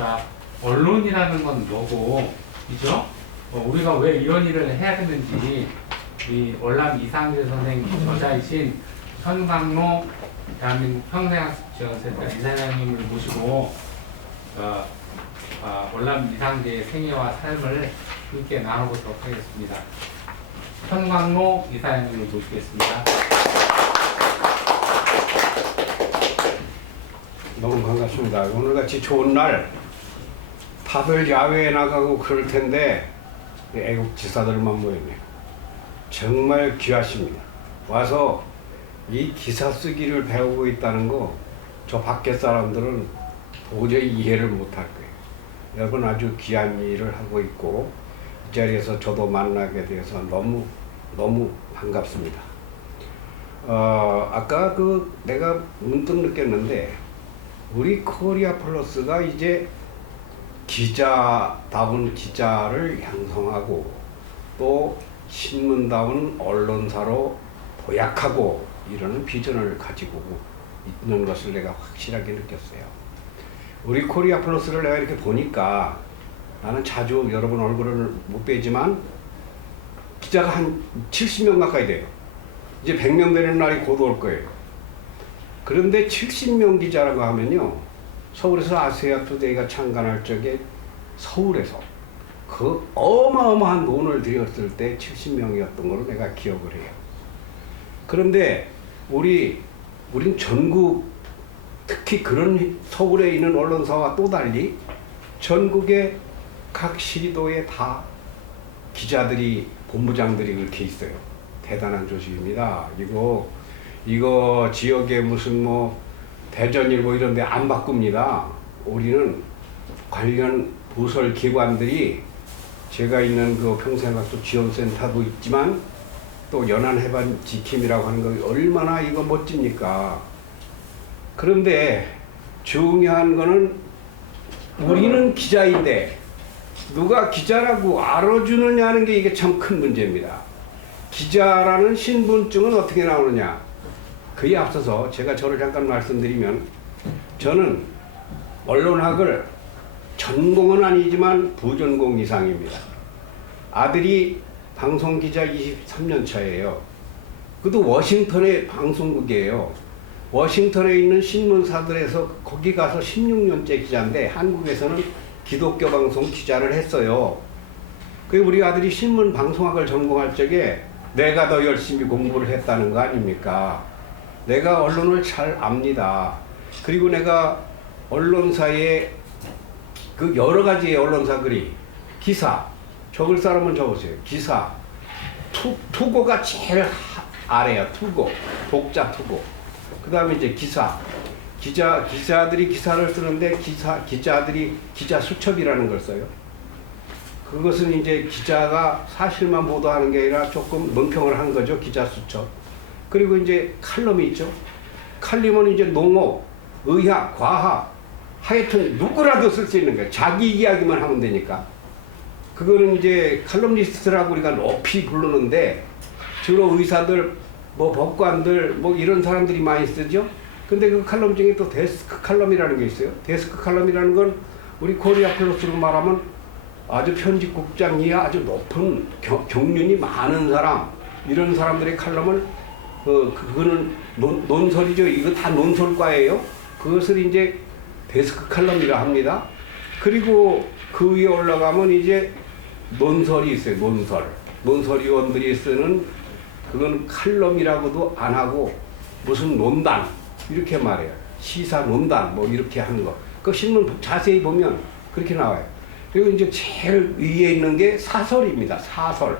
자, 언론이라는 건 뭐고, 그죠? 우리가 왜 이런 일을 해야 되는지, 이 월남 이상재 선생님 저자이신 현광로 대한민국 평생학습지원센터 이사장님을 모시고, 월남 이상재의 생애와 삶을 함께 나눠보도록 하겠습니다. 현광로 이사장님을 모시겠습니다. 너무 반갑습니다. 오늘같이 좋은 날 다들 야외에 나가고 그럴 텐데 애국지사들만 모였네요. 정말 귀하십니다. 와서 이 기사 쓰기를 배우고 있다는 거 저 밖에 사람들은 도저히 이해를 못할 거예요. 여러분 아주 귀한 일을 하고 있고 이 자리에서 저도 만나게 되어서 너무 반갑습니다. 아까 내가 문득 느꼈는데 우리 코리아 플러스가 이제 기자다운 기자를 양성하고 또 신문다운 언론사로 도약하고 이러는 비전을 가지고 있는 것을 내가 확실하게 느꼈어요. 우리 코리아 플러스를 내가 이렇게 보니까 나는 자주 여러분 얼굴을 못 뵈지만 기자가 한 70명 가까이 돼요. 이제 100명 되는 날이 곧 올 거예요. 그런데 70명 기자라고 하면요, 서울에서 아시아 투데이가 창간할 적에 서울에서 그 어마어마한 돈을 들였을 때 70명이었던 걸로 내가 기억을 해요. 그런데 우린 전국, 특히 그런 서울에 있는 언론사와 또 달리 전국의 각 시도에 다 기자들이, 본부장들이 그렇게 있어요. 대단한 조직입니다. 이거 지역에 무슨 대전일보 이런 데 안 바꿉니다. 우리는 관련 부설 기관들이, 제가 있는 그 평생학습 지원센터도 있지만 또 연안해반 지킴이라고 하는 거 얼마나 이거 멋집니까? 그런데 중요한 거는 우리는 기자인데 누가 기자라고 알아주느냐 하는 게 이게 참 큰 문제입니다. 기자라는 신분증은 어떻게 나오느냐? 그에 앞서서 제가 저를 잠깐 말씀드리면, 저는 언론학을 전공은 아니지만 부전공 이상입니다. 아들이 방송기자 23년 차예요. 그것도 워싱턴의 방송국이에요. 워싱턴에 있는 신문사들에서 거기 가서 16년째 기자인데 한국에서는 기독교 방송 기자를 했어요. 그 우리 아들이 신문 방송학을 전공할 적에 내가 더 열심히 공부를 했다는 거 아닙니까? 내가 언론을 잘 압니다. 그리고 내가 언론사의 그 여러 가지의 언론사들이 기사, 적을 사람은 적으세요. 기사, 투고가 제일 아래야. 투고, 독자 투고. 그 다음에 이제 기자들이 기사를 쓰는데 기자들이 기자 수첩이라는 걸 써요. 그것은 이제 기자가 사실만 보도하는 게 아니라 조금 논평을 한 거죠. 기자 수첩. 그리고 이제 칼럼이 있죠. 칼럼은 이제 농업, 의학, 과학, 하여튼 누구라도 쓸 수 있는 거예요. 자기 이야기만 하면 되니까. 그거는 이제 칼럼니스트라고 우리가 높이 부르는데 주로 의사들, 법관들, 이런 사람들이 많이 쓰죠. 근데 그 칼럼 중에 또 데스크 칼럼이라는 게 있어요. 데스크 칼럼이라는 건 우리 코리아 플러스로 말하면 아주 편집국장 이하 아주 높은 경륜이 많은 사람, 이런 사람들의 칼럼을 그거는 논설이죠. 이거 다 논설과예요. 그것을 이제 데스크 칼럼이라 합니다. 그리고 그 위에 올라가면 이제 논설이 있어요. 논설위원들이 쓰는, 그건 칼럼이라고도 안 하고 무슨 논단 이렇게 말해요. 시사 논단 이렇게 하는 거. 그 신문 자세히 보면 그렇게 나와요. 그리고 이제 제일 위에 있는 게 사설입니다. 사설.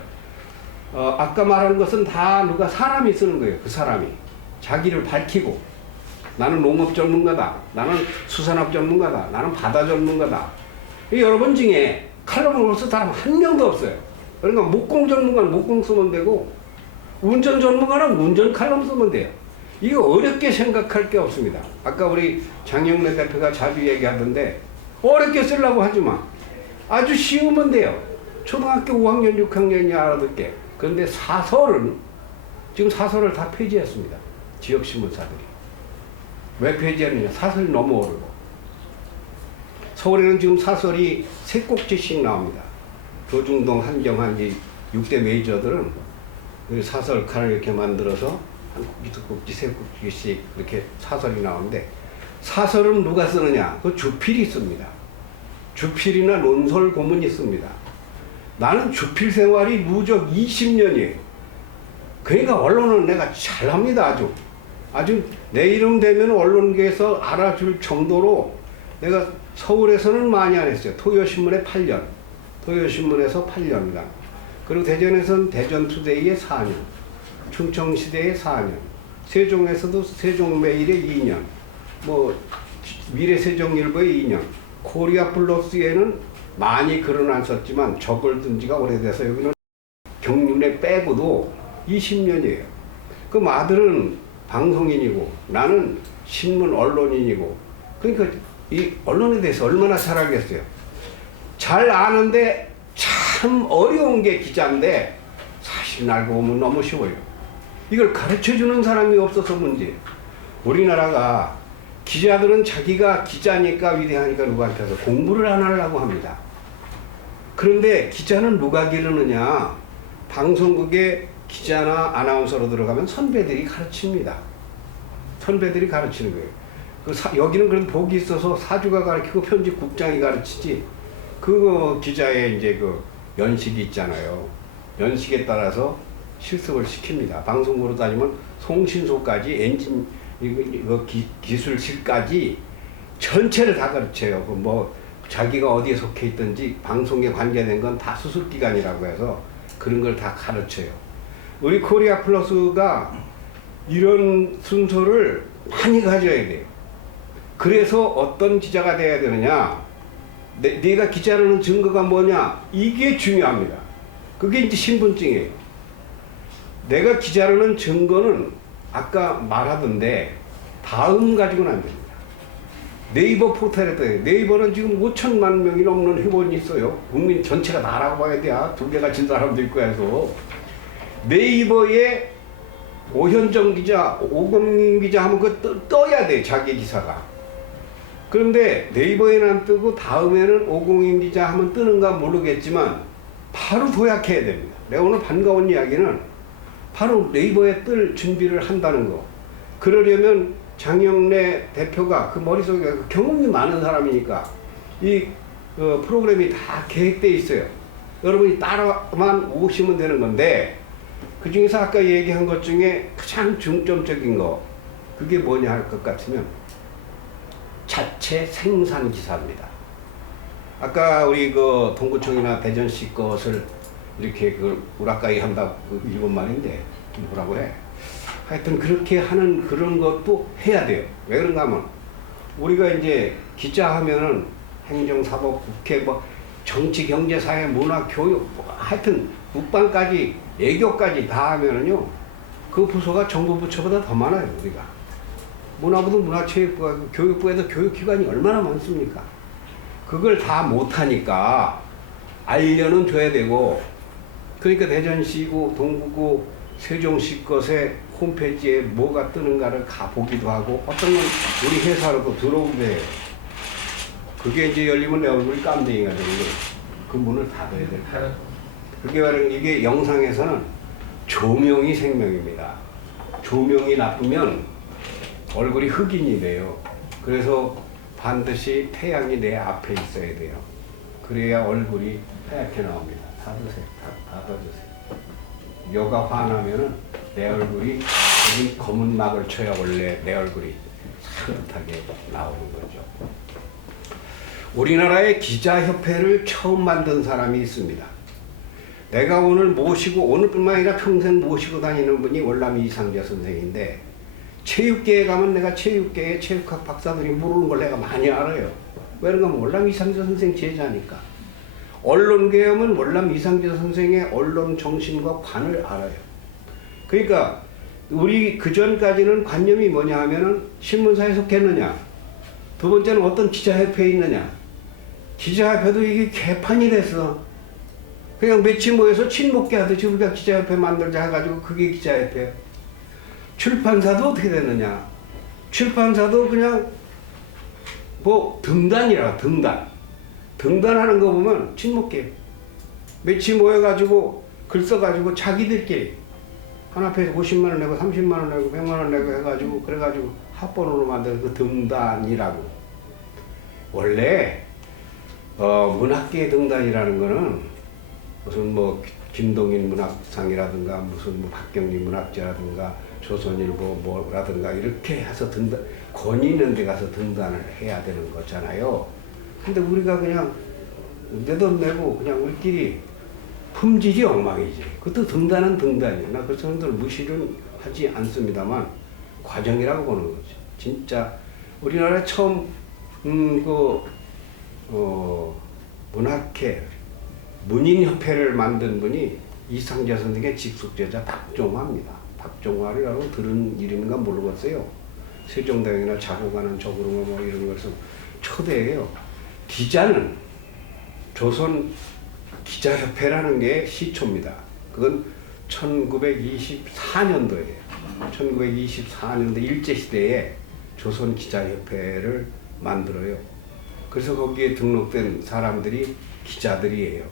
아까 말한 것은 다 누가 사람이 쓰는 거예요. 그 사람이 자기를 밝히고, 나는 농업 전문가다, 나는 수산업 전문가다, 나는 바다 전문가다. 여러분 중에 칼럼을 쓸 사람 한 명도 없어요. 그러니까 목공 전문가는 목공 쓰면 되고 운전 전문가는 운전 칼럼 쓰면 돼요. 이거 어렵게 생각할 게 없습니다. 아까 우리 장영래 대표가 자주 얘기하던데 어렵게 쓰려고 하지 마. 아주 쉬우면 돼요. 초등학교 5학년, 6학년이 알아듣게. 그런데 사설은 지금 사설을 다 폐지했습니다. 지역신문사들이. 왜 폐지했느냐? 사설이 너무 어려워. 서울에는 지금 사설이 3꼭지씩 나옵니다. 조중동, 한정한 이 6대 메이저들은 그 사설 칸을 이렇게 만들어서 한 꼭지, 두 꼭지, 3꼭지씩 이렇게 사설이 나오는데, 사설은 누가 쓰느냐? 그 주필이 씁니다. 주필이나 논설 고문이 씁니다. 나는 주필 생활이 누적 20년이에요. 그러니까 언론은 내가 잘합니다. 아주 내 이름 되면 언론계에서 알아줄 정도로 내가 서울에서는 많이 안 했어요. 토요신문에 8년, 토요신문에서 8년간, 그리고 대전에서는 대전투데이에 4년, 충청시대에 4년, 세종에서도 세종매일에 2년, 뭐 미래세종일보에 2년, 코리아플러스에는 많이 글은 안 썼지만 적을 든 지가 오래돼서 여기는 경륜에 빼고도 20년이에요. 그럼 아들은 방송인이고 나는 신문 언론인이고, 그러니까 이 언론에 대해서 얼마나 잘 알겠어요. 잘 아는데 참 어려운 게 기자인데 사실 알고 보면 너무 쉬워요. 이걸 가르쳐주는 사람이 없어서 문제예요. 우리나라가 기자들은 자기가 기자니까 위대하니까 누구한테서 공부를 안 하려고 합니다. 그런데 기자는 누가 기르느냐? 방송국에 기자나 아나운서로 들어가면 선배들이 가르칩니다. 선배들이 가르치는 거예요. 여기는 그래도 복이 있어서 사주가 가르치고 편집국장이 가르치지, 그거 기자의 이제 그 연식이 있잖아요. 연식에 따라서 실습을 시킵니다. 방송국으로 따지면 송신소까지 엔진 이거 기술실까지 전체를 다 가르쳐요. 그 뭐 자기가 어디에 속해 있든지 방송에 관계된 건 다 수습기관이라고 해서 그런 걸 다 가르쳐요. 우리 코리아 플러스가 이런 순서를 많이 가져야 돼요. 그래서 어떤 기자가 돼야 되느냐? 내가 기자라는 증거가 뭐냐? 이게 중요합니다. 그게 이제 신분증이에요. 내가 기자라는 증거는 아까 말하던데 다음 가지고는 안 됩니다. 네이버 포털에도 네이버는 지금 5천만 명이 넘는 회원이 있어요. 국민 전체가 나라고 봐야 돼요. 두 개가 진 사람도 있고 해서. 네이버에 오현정 기자, 오금민 기자 하면 그거 떠야 돼, 자기 기사가. 그런데 네이버에는 안 뜨고 다음에는 오공인 기자 하면 뜨는가 모르겠지만 바로 도약해야 됩니다. 내가 오늘 반가운 이야기는 바로 네이버에 뜰 준비를 한다는 거. 그러려면 장영래 대표가 그 머릿속에 경험이 많은 사람이니까 이 프로그램이 다 계획되어 있어요. 여러분이 따라만 오시면 되는 건데, 그 중에서 아까 얘기한 것 중에 가장 중점적인 거, 그게 뭐냐 할 것 같으면 자체 생산 기사입니다. 아까 우리 그 동구청이나 대전시 것을 이렇게 그 우라카이 한다, 그 일본 말인데 뭐라고 해? 하여튼 그렇게 하는 그런 것도 해야 돼요. 왜 그런가 하면 우리가 이제 기자 하면은 행정, 사법, 국회, 뭐 정치, 경제, 사회, 문화, 교육, 뭐 하여튼 국방까지, 애교까지 다 하면은요, 그 부서가 정부 부처보다 더 많아요. 우리가 문화부도 문화체육부가, 교육부에도 교육기관이 얼마나 많습니까? 그걸 다 못하니까 알려는 줘야 되고, 그러니까 대전시고 동구구 세종시 것에 홈페이지에 뭐가 뜨는가를 가보기도 하고, 어떤 건 우리 회사로도 들어오게 해요. 그게 이제 열리면 내 얼굴이 깜댕이가 되는 거예요. 그 문을 닫아야 돼요. 그게 바로 이게 영상에서는 조명이 생명입니다. 조명이 나쁘면 얼굴이 흑인이 돼요. 그래서 반드시 태양이 내 앞에 있어야 돼요. 그래야 얼굴이 하얗게 나옵니다. 닫으세요. 닫아주세요. 여가 화나면은 내 얼굴이 여기 검은 막을 쳐야 원래 내 얼굴이 산뜻하게 나오는 거죠. 우리나라의 기자협회를 처음 만든 사람이 있습니다. 내가 오늘 모시고, 오늘뿐만 아니라 평생 모시고 다니는 분이 월남이 이상재 선생인데, 체육계에 가면 내가 체육계의 체육학 박사들이 모르는 걸 내가 많이 알아요. 왜 그런가 하면 월남 이상재 선생 제자니까. 언론계에 하면 월남 이상재 선생의 언론 정신과 관을 알아요. 그러니까 우리 그전까지는 관념이 뭐냐 하면은 신문사에 속했느냐, 두 번째는 어떤 기자협회에 있느냐. 기자협회도 이게 개판이 됐어. 그냥 며칠 모여서 친목계 하듯이 우리가 기자협회 만들자 해가지고 그게 기자협회. 출판사도 어떻게 됐느냐. 출판사도 그냥 뭐 등단이라, 등단. 등단하는 거 보면 친목계 며칠 모여가지고 글 써가지고 자기들끼리 한 앞에 50만 원 내고 30만 원 내고 100만 원 내고 해가지고 그래가지고 합본으로 만든 그 등단이라고. 원래 문학계 등단이라는 거는 무슨 뭐 김동인 문학상이라든가 무슨 뭐 박경리 문학제라든가 조선일보 뭐라든가 이렇게 해서 등단 권위 있는 데 가서 등단을 해야 되는 거잖아요. 근데 우리가 그냥 내 돈 내고 그냥 우리끼리 품질이 엉망이지. 그것도 등단은 등단이야. 나 그 사람들 무시는 하지 않습니다만 과정이라고 보는 거지. 진짜 우리나라에 처음 문학회 문인협회를 만든 분이 이상재 선생의 직속제자 박종화입니다. 박종화라고 들은 이름인가 모르겠어요. 세종대왕이나 자고가는 저그러면 뭐 이런 것을 초대해요. 기자는 조선 기자협회라는 게 시초입니다. 그건 1924년도에 1924년도 일제시대에 조선 기자협회를 만들어요. 그래서 거기에 등록된 사람들이 기자들이에요.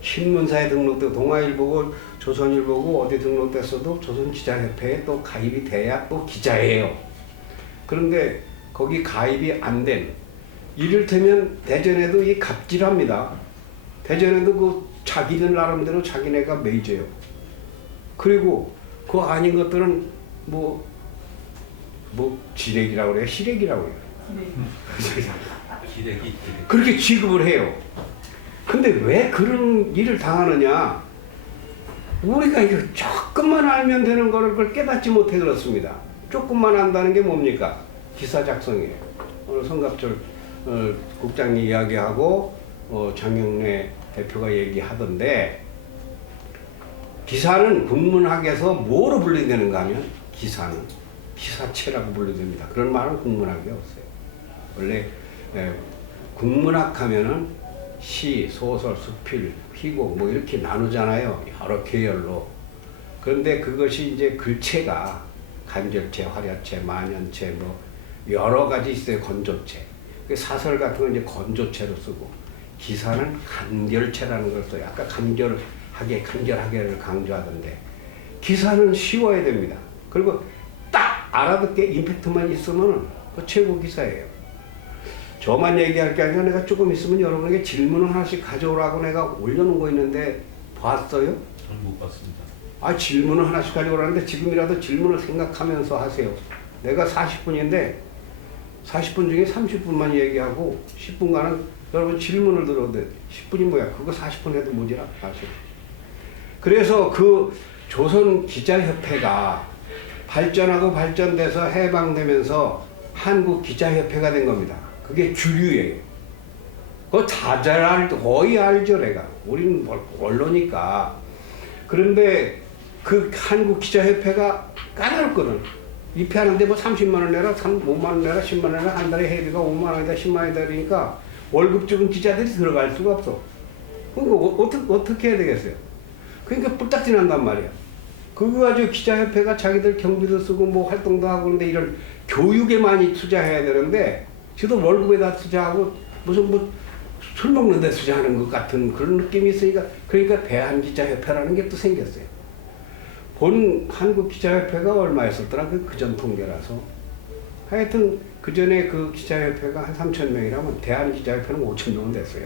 신문사에 등록되고 동아일보고 조선일보고 어디 등록됐어도 조선기자협회에 또 가입이 돼야 또 기자예요. 그런데 거기 가입이 안 된 이를테면 대전에도 이 갑질합니다. 대전에도 그 자기들 나름대로 자기네가 메이저예요. 그리고 그 아닌 것들은 뭐 지렉이라고 그래요? 시렉이라고 그래요. 그렇게 취급을 해요. 근데 왜 그런 일을 당하느냐? 우리가 이거 조금만 알면 되는 거를 그걸 깨닫지 못해 그렇습니다. 조금만 안다는 게 뭡니까? 기사 작성이에요. 오늘 성갑절 국장님 이야기하고 장영래 대표가 얘기하던데 기사는 국문학에서 뭐로 분류되는가 하면 기사는 기사체라고 분류됩니다. 그런 말은 국문학에 없어요. 원래 국문학 하면은 시, 소설, 수필, 희곡 뭐 이렇게 나누잖아요. 여러 계열로. 그런데 그것이 이제 글체가 간절체, 활야체, 만연체 뭐 여러 가지 있어요. 건조체. 사설 같은 건 이제 건조체로 쓰고 기사는 간결체라는 걸 써요. 아까 간결하게를 강조하던데 기사는 쉬워야 됩니다. 그리고 딱 알아듣게 임팩트만 있으면 그 최고 기사예요. 저만 얘기할 게 아니라 내가 조금 있으면 여러분에게 질문을 하나씩 가져오라고 내가 올려놓은 거 있는데 봤어요? 저는 못 봤습니다. 아, 질문을 하나씩 가져오라는데 지금이라도 질문을 생각하면서 하세요. 내가 40분인데 40분 중에 30분만 얘기하고 10분간은 여러분 질문을 들어도 돼. 10분이 뭐야? 그거 40분 해도 모자라. 사실. 그래서 그 조선 기자협회가 발전하고 발전돼서 해방되면서 한국 기자협회가 된 겁니다. 그게 주류예요. 그거 다 거의 알죠, 내가. 우리는 언론이니까. 그런데 그 한국 기자협회가 까다롭거든. 입회하는데 뭐 30만 원 내라, 5만 원 내라, 10만 원 내라, 한 달에 회비가 5만 원이다, 10만 원이다 그러니까 월급 주는 기자들이 들어갈 수가 없어. 그러니까 어떻게 해야 되겠어요? 그러니까 뿔딱지 난단 말이야. 그거 가지고 기자협회가 자기들 경비도 쓰고 뭐 활동도 하고 그런데 이런 교육에 많이 투자해야 되는데 지도 월급에다 투자하고 무슨 뭐 술 먹는 데 투자하는 것 같은 그런 느낌이 있으니까 그러니까 대한기자협회라는 게 또 생겼어요. 본 한국기자협회가 얼마였었더라? 그전 통계라서. 하여튼 그 전에 그 기자협회가 한 3,000명이라면 대한기자협회는 5,000명은 됐어요.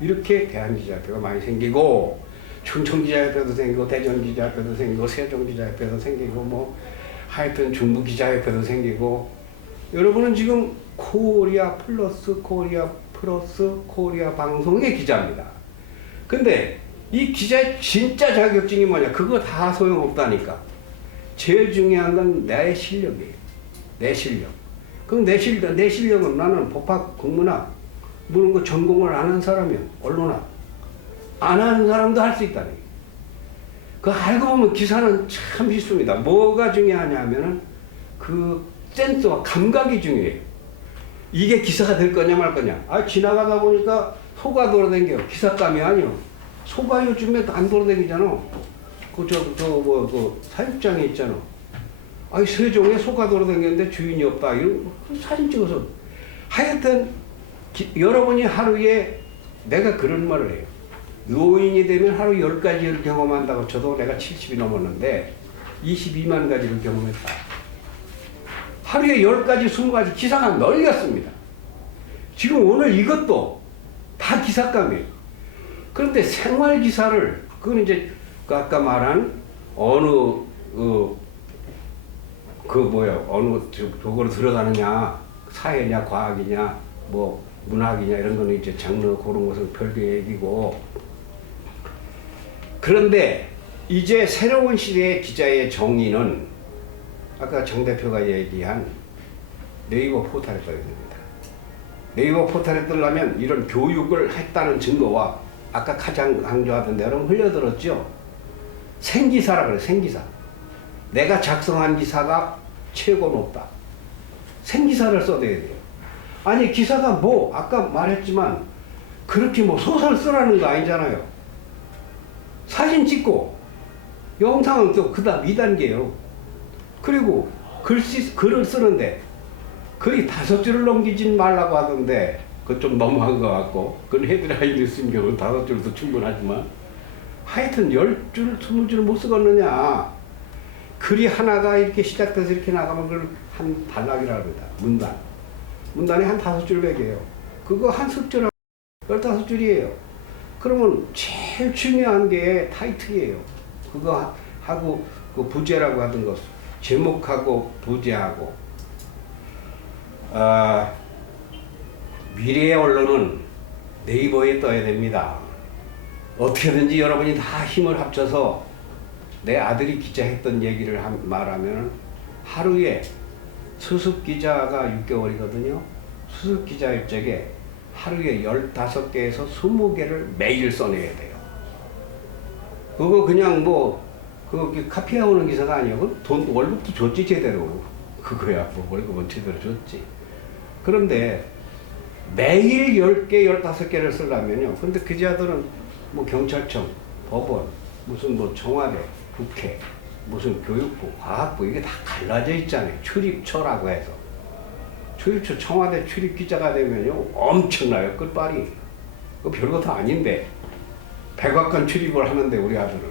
이렇게 대한기자협회가 많이 생기고 충청기자협회도 생기고 대전기자협회도 생기고 세종기자협회도 생기고 뭐 하여튼 중부기자협회도 생기고 여러분은 지금 코리아 플러스 코리아 방송의 기자입니다. 근데 이 기자의 진짜 자격증이 뭐냐? 그거 다 소용없다니까. 제일 중요한 건 내 실력이에요. 내 실력. 그럼 내 실력은 나는 법학, 국문학, 그런 거 전공을 안 한 사람이야. 언론학. 안 하는 사람도 할 수 있다니. 그 알고 보면 기사는 참 쉽습니다. 뭐가 중요하냐면은 그 센스와 감각이 중요해요. 이게 기사가 될 거냐 말 거냐. 아, 지나가다 보니까 소가 돌아다녀. 기사감이 아니요. 소가 요즘에 안 돌아다니잖아. 그 사육장에 있잖아. 아니, 세종에 소가 돌아다녔는데 주인이 없다. 이런 사진 찍어서. 하여튼, 여러분이 하루에 내가 그런 말을 해요. 노인이 되면 하루 10가지를 경험한다고 쳐도 내가 70이 넘었는데 22만 가지를 경험했다. 하루에 10가지, 20가지 기사가 널렸습니다. 지금 오늘 이것도 다 기사감이에요. 그런데 생활기사를, 그건 이제 아까 말한 어느 어느 쪽으로 들어가느냐, 사회냐, 과학이냐, 뭐 문학이냐 이런 거는 이제 장르 그런 것은 별개의 얘기고. 그런데 이제 새로운 시대의 기자의 정의는 아까 정 대표가 얘기한 네이버 포털에 떠야 됩니다. 네이버 포털에 뜨려면 이런 교육을 했다는 증거와 아까 가장 강조하던 대로 흘려들었죠. 생기사라 그래, 생기사. 내가 작성한 기사가 최고 높다. 생기사를 써야 돼요. 아니 기사가 뭐 아까 말했지만 그렇게 뭐 소설 쓰라는 거 아니잖아요. 사진 찍고 영상은 또 그다음 2단계예요. 그리고 글을 쓰는데 글이 5줄을 넘기진 말라고 하던데 그건 좀 너무한 것 같고, 그건 헤드라인을 쓴 경우는 5줄도 충분하지만 하여튼 10줄, 20줄 못 쓰겠느냐. 글이 하나가 이렇게 시작돼서 이렇게 나가면 그걸 한 단락이라고 합니다. 문단. 문단이 한 5줄 배겨요. 그거 한 숙제로 15줄이에요. 그러면 제일 중요한 게 타이틀이에요. 그거 하고 그 부제라고 하던 것. 제목하고 부제하고. 미래의 언론은 네이버에 떠야 됩니다. 어떻게든지 여러분이 다 힘을 합쳐서 내 아들이 기자했던 얘기를 말하면 하루에 수습 기자가 6개월이거든요. 수습 기자일 적에 하루에 15개에서 20개를 매일 써내야 돼요. 그거 그냥 뭐 그거 카피해오는 기사가 아니고 돈 월급도 줬지 제대로. 그거야 뭐 월급은 제대로 줬지. 그런데 매일 10개, 15개를 쓰려면요. 근데 기자들은 뭐 경찰청, 법원, 무슨 뭐 청와대, 국회, 무슨 교육부, 과학부 이게 다 갈라져 있잖아요. 출입처라고 해서. 출입처, 청와대 출입 기자가 되면요. 엄청나요. 끝발이. 그거 별것도 아닌데. 백악관 출입을 하는데 우리 아들은.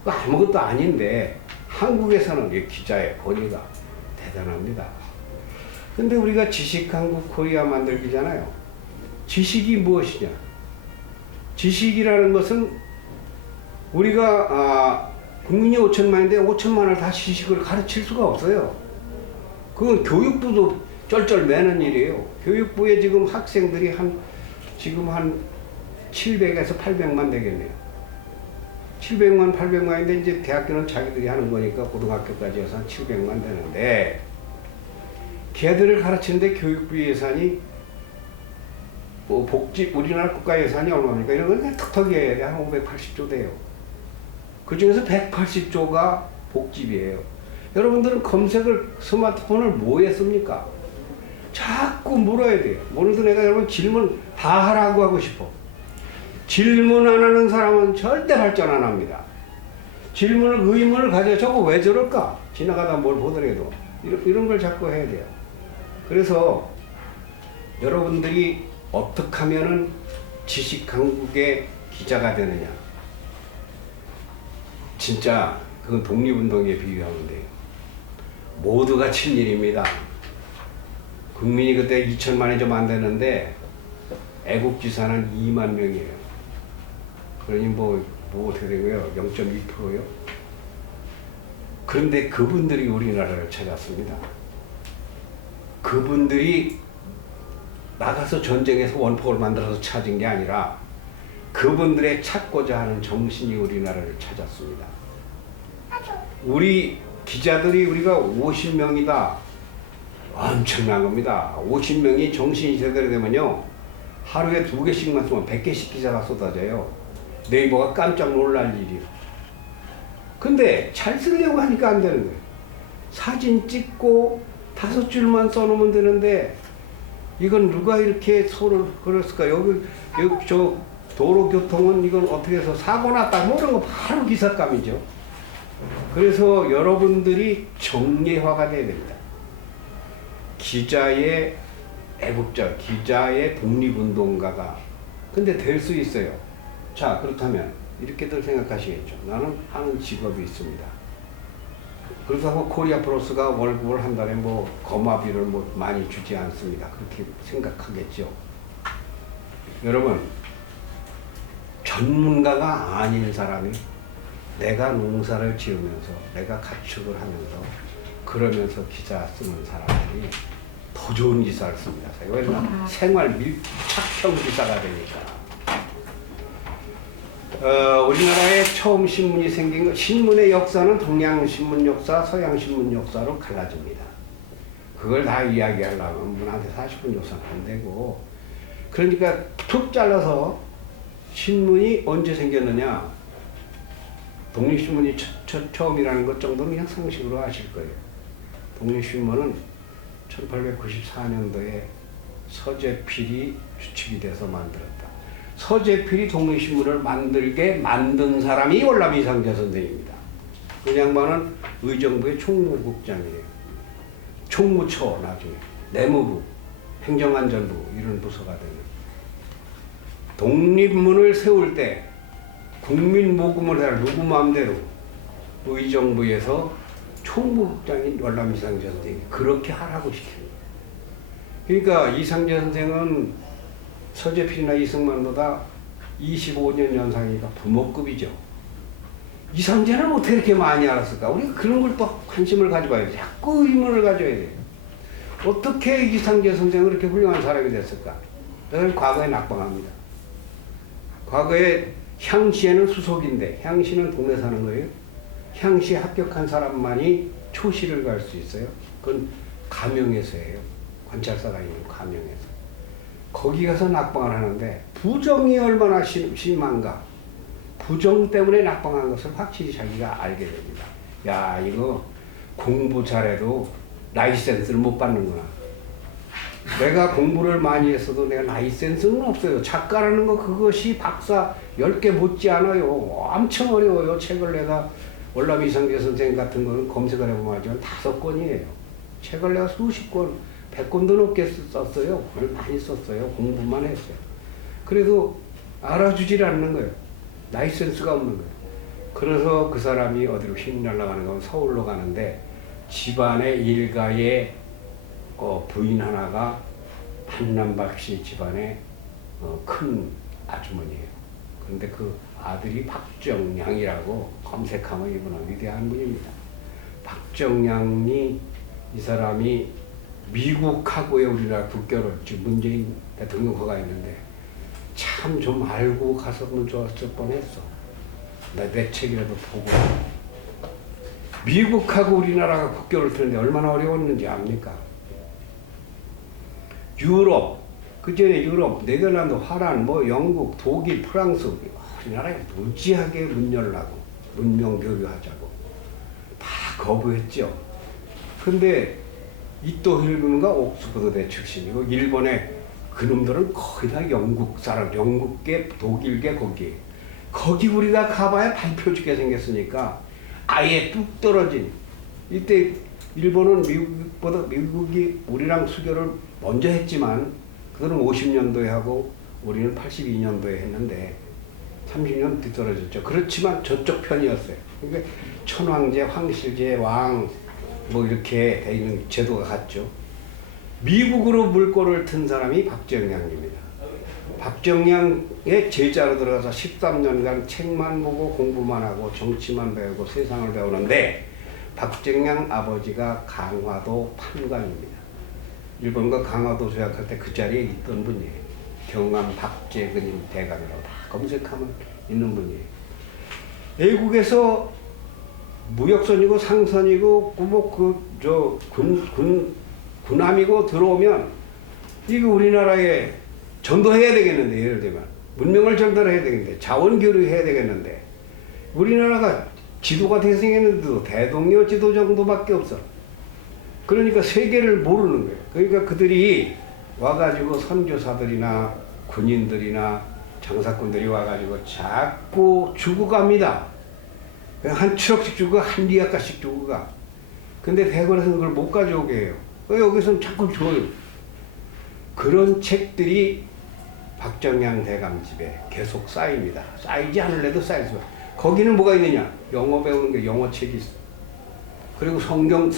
그거 아무것도 아닌데 한국에서는 이 기자의 권위가 대단합니다. 근데 우리가 지식한국 코리아 만들기잖아요. 지식이 무엇이냐? 지식이라는 것은 우리가 국민이 5천만인데 5천만을 다 지식을 가르칠 수가 없어요. 그건 교육부도 쩔쩔 매는 일이에요. 교육부에 지금 학생들이 지금 한 700에서 800만 되겠네요. 700만, 800만인데 이제 대학교는 자기들이 하는 거니까 고등학교까지 해서 한 700만 되는데 걔들을 가르치는데 교육부 예산이 뭐 우리나라 국가 예산이 얼마입니까? 이런 건 그냥 턱턱이에요. 한 580조 돼요. 그 중에서 180조가 복지비예요. 여러분들은 검색을 스마트폰을 뭐에 씁니까? 자꾸 물어야 돼요. 오늘도 내가 여러분 질문 다 하라고 하고 싶어. 질문 안 하는 사람은 절대 발전 안 합니다. 의문을 가져 저거 왜 저럴까? 지나가다 뭘 보더라도 이런 걸 자꾸 해야 돼요. 그래서 여러분들이 어떻게 하면은 지식 강국의 기자가 되느냐. 진짜 그건 독립운동에 비유하면 돼요. 모두가 친일입니다. 국민이 그때 2천만이 좀 안 되는데 애국지사는 2만 명이에요. 그러니 뭐 어떻게 되고요? 0.2%요. 그런데 그분들이 우리나라를 찾았습니다. 그분들이 나가서 전쟁에서 원폭을 만들어서 찾은 게 아니라 그분들의 찾고자 하는 정신이 우리나라를 찾았습니다. 우리 기자들이 우리가 50명이다. 엄청난 겁니다. 50명이 정신이 제대로 되면요. 하루에 2개씩만 쓰면 100개씩 기사가 쏟아져요. 네이버가 깜짝 놀랄 일이에요. 근데 잘 쓰려고 하니까 안 되는 거예요. 사진 찍고 5줄만 써놓으면 되는데 이건 누가 이렇게 소를 걸었을까? 여기 저 도로교통은 이건 어떻게 해서 사고 났다 뭐 이런 거 바로 기사감이죠. 그래서 여러분들이 정례화가 돼야 됩니다. 기자의 애국자, 기자의 독립운동가가 근데 될 수 있어요. 자, 그렇다면 이렇게들 생각하시겠죠. 나는 하는 직업이 있습니다. 그렇다고 코리아 플러스가 월급을 한 달에 뭐 거마비를 뭐 많이 주지 않습니다. 그렇게 생각하겠죠. 여러분, 전문가가 아닌 사람이 내가 농사를 지으면서 내가 가축을 하면서 그러면서 기사 쓰는 사람들이 더 좋은 기사를 씁니다. 왜냐하면 생활 밀착형 기사가 되니까. 우리나라에 처음 신문이 생긴 거, 신문의 역사는 동양신문 역사, 서양신문 역사로 갈라집니다. 그걸 다 이야기하려면 분한테 40분 요소는 안 되고, 그러니까 툭 잘라서 신문이 언제 생겼느냐, 독립신문이 처음이라는 것 정도는 그냥 상식으로 아실 거예요. 독립신문은 1894년도에 서재필이 주축이 돼서 만들었다. 서재필이 독립신문을 만들게 만든 사람이 월남 이상재 선생입니다. 그 양반은 의정부의 총무국장이에요. 총무처 나중에 내무부, 행정안전부 이런 부서가 되는. 독립문을 세울 때 국민모금을 해라 누구 마음대로 의정부에서 총무국장인 월남 이상재 선생이 그렇게 하라고 시킵니다. 그러니까 이상재 선생은 서재필이나 이승만보다 25년 연상이니까 부모급이죠. 이상재는 어떻게 이렇게 많이 알았을까? 우리가 그런 걸 또 관심을 가져봐야 돼. 자꾸 의문을 가져야 돼. 어떻게 이상재 선생은 그렇게 훌륭한 사람이 됐을까? 저는 과거에 낙방합니다. 과거에 향시에는 수석인데 향시는 동네 사는 거예요. 향시에 합격한 사람만이 초시를 갈 수 있어요. 그건 가명에서예요. 관찰사가 있는 가명에서. 거기 가서 낙방을 하는데 부정이 얼마나 심한가. 부정 때문에 낙방한 것을 확실히 자기가 알게 됩니다. 야, 이거 공부 잘해도 라이센스를 못 받는구나. 내가 공부를 많이 했어도 내가 라이센스는 없어요. 작가라는 거 그것이 박사 10개 못지 않아요. 엄청 어려워요. 책을 내가 월남 이상재 선생 같은 거는 검색을 해보면 하지만 5권이에요. 책을 내가 수십 권, 100권도 넘게 썼어요. 글을 많이 썼어요. 공부만 했어요. 그래도 알아주질 않는 거예요. 라이센스가 없는 거예요. 그래서 그 사람이 어디로 휙 날아가는 건 서울로 가는데 집안의 일가의 부인 하나가 한남박 씨 집안의 큰 아주머니예요. 그런데 그 아들이 박정량이라고 검색하면 이분은 위대한 분입니다. 박정량이 이 사람이 미국하고의 우리나라 국교를 지금 문재인 대통령 거가 있는데 참 좀 알고 갔으면 좋았을 뻔했어. 내 책이라도 보고. 미국하고 우리나라가 국교를 트는데 얼마나 어려웠는지 압니까? 유럽, 그 전에 유럽, 네덜란드, 화란, 뭐 영국, 독일, 프랑스, 우리나라에 무지하게 문 열라고, 문명 교류하자고 다 거부했죠. 근데 이또 힐브가 옥스퍼드대 출신이고 일본의 그놈들은 거의 다 영국 사람, 영국계, 독일계 거기 우리가 가봐야 발표 주게 생겼으니까 아예 뚝 떨어진. 이때 일본은 미국이 우리랑 수교를 먼저 했지만 그들은 50년도에 하고 우리는 82년도에 했는데 30년 뒤떨어졌죠. 그렇지만 저쪽 편이었어요. 그러니까 천황제, 황실제, 왕 뭐 이렇게 돼 있는 제도가 같죠. 미국으로 물꼬를 튼 사람이 박정량입니다. 박정량의 제자로 들어가서 13년간 책만 보고 공부만 하고 정치만 배우고 세상을 배우는데 박정량 아버지가 강화도 판관입니다. 일본과 강화도 조약할 때 그 자리에 있던 분이에요. 경암 박재근임 대감이라고 다 검색하면 있는 분이에요. 외국에서 무역선이고 상선이고 군함이고 들어오면 이거 우리나라에 전도해야 되겠는데, 예를 들면 문명을 전달해야 되겠는데, 자원 교류해야 되겠는데, 우리나라가 지도가 대생했는데도 대동여 지도 정도밖에 없어. 그러니까 세계를 모르는 거예요. 그러니까 그들이 와가지고 선교사들이나 군인들이나 장사꾼들이 와가지고 자꾸 주고 갑니다. 한 트럭씩 주고 한 리아까씩 주고 가. 근데 대궐에서는 그걸 못 가져오게 해요. 여기서는 자꾸 줘요. 그런 책들이 박정향 대감 집에 계속 쌓입니다. 쌓이지 않을래도 쌓일 수. 거기는 뭐가 있느냐? 영어 배우는 게 영어 책이 있어. 그리고 성경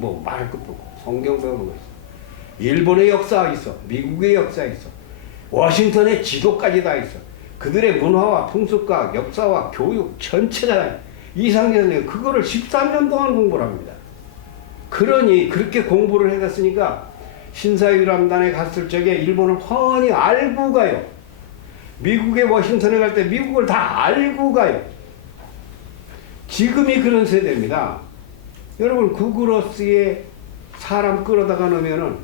뭐 말할 것도 없고 성경 배우는 거 있어. 일본의 역사가 있어. 미국의 역사 있어. 워싱턴의 지도까지 다 있어. 그들의 문화와 풍습과 역사와 교육 전체가 다 있어. 이상재 선생님 그거를 13년 동안 공부를 합니다. 그러니 그렇게 공부를 해갔으니까 신사유람단에 갔을 적에 일본을 훤히 알고 가요. 미국의 워싱턴에 갈 때 미국을 다 알고 가요. 지금이 그런 세대입니다. 여러분 구글어스에 사람 끌어다가 놓으면은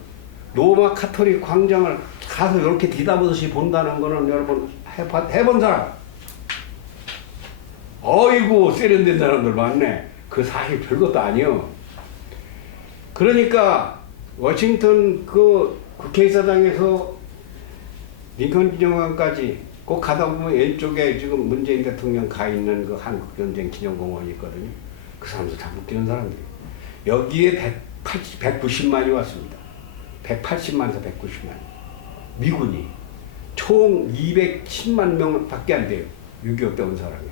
로마 카톨릭 광장을 가서 이렇게 뒤다보듯이 본다는 거는 여러분 해본 사람? 어이구 세련된 사람들 많네. 그 사실 별것도 아니요. 그러니까 워싱턴 그 국회의사당에서 링컨 기념관까지 꼭 가다 보면 왼쪽에 지금 문재인 대통령 가 있는 그 한국전쟁 기념공원이 있거든요. 그 사람들 다 웃기는 사람들이. 여기에 190만이 왔습니다. 180만에서 190만. 미군이 총 210만 명밖에 안 돼요. 6.25 때 온 사람이.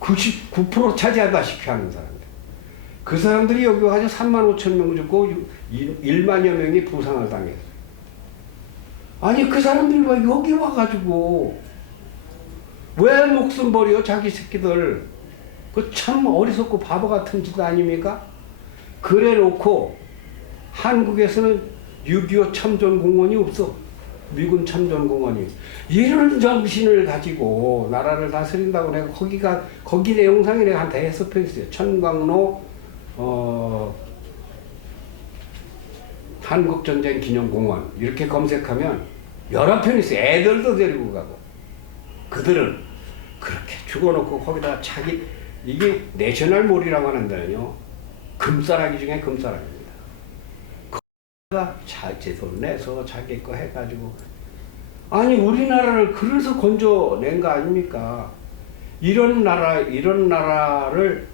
99% 차지하다시피 하는 사람들. 그 사람들이 여기 와서 3만 5천 명 죽고 1만여 명이 부상을 당했어요. 아니 그 사람들이 왜 여기 와가지고 왜 목숨 버려 자기 새끼들. 그 참 어리석고 바보 같은 짓 아닙니까? 그래 놓고 한국에서는 6.25 참전공원이 없어. 미군 참전공원이. 이런 정신을 가지고 나라를 다스린다고 내가 거기 내 영상이 내가 한 대여섯 편 있어요. 천광로 한국전쟁 기념공원 이렇게 검색하면 여러 편 있어요. 애들도 데리고 가고. 그들은 그렇게 죽어놓고 거기다가 이게 내셔널몰이라고 하는데요. 금싸라기 중에 금싸라기입니다. 거기다가 제 돈 내서 자기 거 해가지고 아니 우리나라를 그래서 건져낸 거 아닙니까? 이런 나라를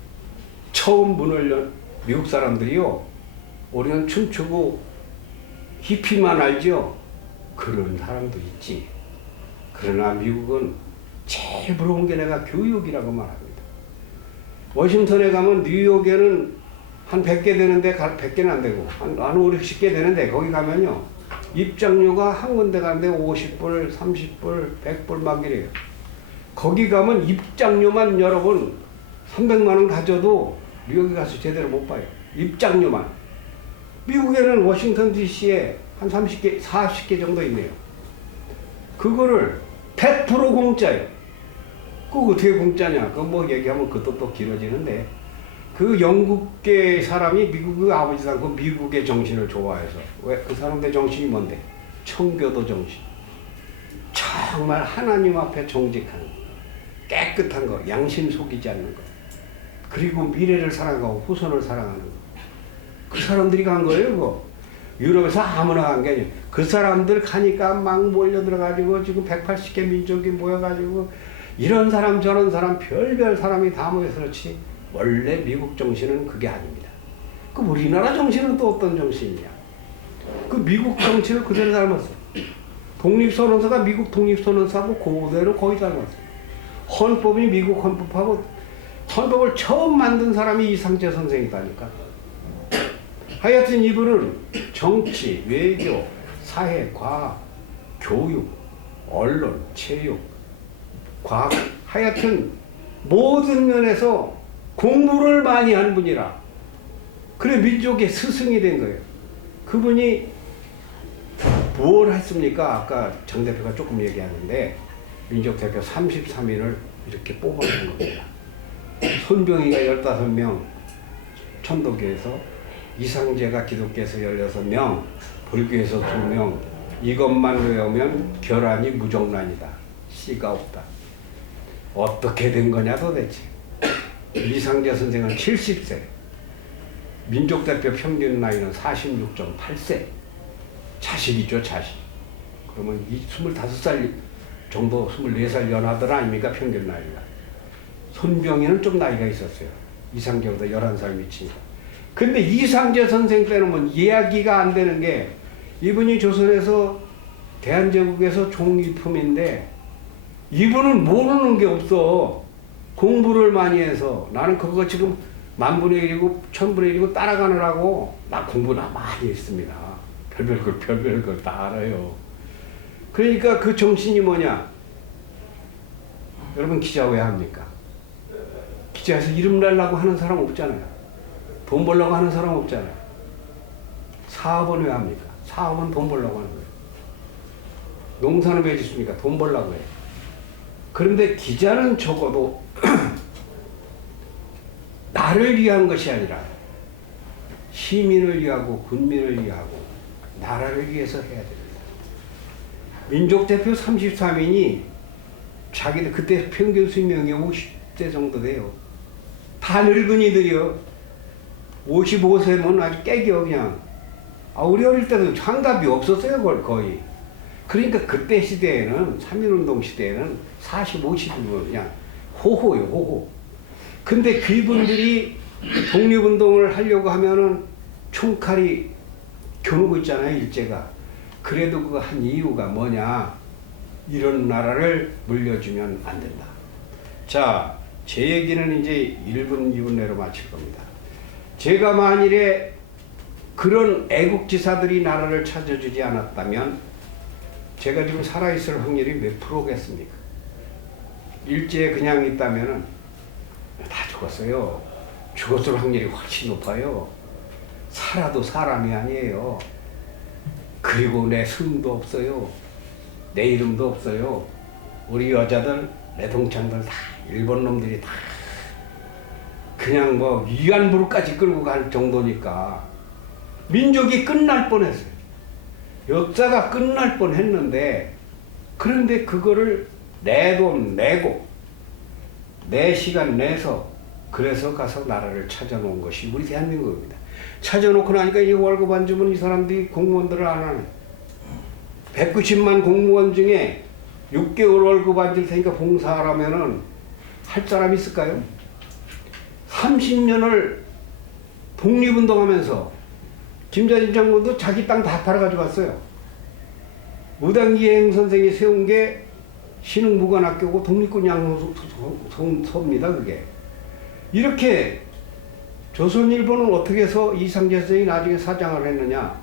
처음 문을 연 미국 사람들이요. 우리는 춤추고 히피만 알죠? 그런 사람도 있지. 그러나 미국은 제일 부러운 게 내가 교육이라고 말합니다. 워싱턴에 가면 뉴욕에는 한 100개 되는데 100개는 안 되고 한 5, 60개 되는데 거기 가면요. 입장료가 한 군데 가는데 50불, 30불, 100불 막 이래요. 거기 가면 입장료만 여러분 300만 원 가져도 뉴욕에 가서 제대로 못 봐요. 입장료만. 미국에는 워싱턴 DC에 한 30개, 40개 정도 있네요. 그거를 100% 공짜예요. 그거 어떻게 공짜냐? 그거 뭐 얘기하면 그것도 또 길어지는데 그 영국계 사람이 미국의 아버지 닮고 미국의 정신을 좋아해서 왜 그 사람들의 정신이 뭔데? 청교도 정신. 정말 하나님 앞에 정직한 거, 깨끗한 거, 양심 속이지 않는 거. 그리고 미래를 사랑하고 후손을 사랑하는 거. 그 사람들이 간 거예요, 그거. 유럽에서 아무나 간 게 아니에요. 그 사람들 가니까 막 몰려들어가지고 지금 180개 민족이 모여가지고 이런 사람 저런 사람 별별 사람이 다 모여서 그렇지 원래 미국 정신은 그게 아닙니다. 그 우리나라 정신은 또 어떤 정신이냐. 그 미국 정신을 그대로 닮았어. 독립선언서가 미국 독립선언서하고 그대로 거의 닮았어. 헌법이 미국 헌법하고 헌법을 처음 만든 사람이 이상재 선생이다니까. 하여튼 이분은 정치, 외교, 사회, 과학, 교육, 언론, 체육, 과학, 하여튼 모든 면에서 공부를 많이 한 분이라. 그래 민족의 스승이 된 거예요. 그분이 뭘 했습니까? 아까 정 대표가 조금 얘기하는데 민족대표 33인을 이렇게 뽑아낸 겁니다. 손병희가 15명, 천도교에서 이상재가 기독교에서 16명, 불교에서 2명. 이것만 외우면 결함이 무정란이다. 씨가 없다. 어떻게 된 거냐 도대체. 이상재 선생은 70세. 민족대표 평균 나이는 46.8세. 자식이죠, 자식. 그러면 이 25살 정도, 24살 연하들 아닙니까, 평균 나이가. 손병희는 좀 나이가 있었어요. 이상재보다 11살 미치니까. 근데 이상재 선생 때는 뭐 이야기가 안 되는 게 이분이 조선에서 대한제국에서 종이품인데 이분은 모르는 게 없어. 공부를 많이 해서 나는 그거 지금 만분의 1이고 천분의 1이고 따라가느라고 나 공부나 많이 했습니다. 별별 걸 다 알아요. 그러니까 그 정신이 뭐냐? 여러분 기자 왜 합니까? 기자에서 이름 날라고 하는 사람 없잖아요. 돈 벌려고 하는 사람 없잖아요. 사업은 왜 합니까? 사업은 돈 벌려고 하는 거예요. 농사는 왜 짓습니까? 돈 벌려고 해요. 그런데 기자는 적어도 나를 위한 것이 아니라 시민을 위하고 군민을 위하고 나라를 위해서 해야 됩니다. 민족대표 33인이 자기들 그때 평균 수명이 50대 정도 돼요. 다 늙은이들이요. 55세면 아주 깨겨 그냥. 우리 어릴 때도 환갑이 없었어요 거의. 그러니까 그때 시대에는 3.1운동 시대에는 40, 50이면 그냥 호호요 호호. 근데 그분들이 독립운동을 하려고 하면은 총칼이 겨누고 있잖아요 일제가. 그래도 그거 한 이유가 뭐냐? 이런 나라를 물려주면 안 된다. 자, 제 얘기는 이제 1분, 2분 내로 마칠 겁니다. 제가 만일에 그런 애국지사들이 나라를 찾아주지 않았다면 제가 지금 살아있을 확률이 몇 프로겠습니까? 일제에 그냥 있다면은 다 죽었어요. 죽었을 확률이 훨씬 높아요. 살아도 사람이 아니에요. 그리고 내 승도 없어요. 내 이름도 없어요. 우리 여자들, 내 동창들 다 일본 놈들이 다 그냥 뭐 위안부로까지 끌고 갈 정도니까 민족이 끝날 뻔했어요. 역사가 끝날 뻔했는데 그런데 그거를 내 돈 내고 내 시간 내서 그래서 가서 나라를 찾아놓은 것이 우리 대한민국입니다. 찾아놓고 나니까 이 월급 안 주면 이 사람들이 공무원들을 안 하네. 190만 공무원 중에 6개월 월급 안 줄 테니까 봉사하라면은 할 사람 있을까요? 30년을 독립운동하면서 김자진 장군도 자기 땅 다 팔아가지고 왔어요. 무당기행 선생이 세운 게 신흥무관학교고 독립군 양로소입니다. 그게 이렇게 조선일보는 어떻게 해서 이상재 선생이 나중에 사장을 했느냐?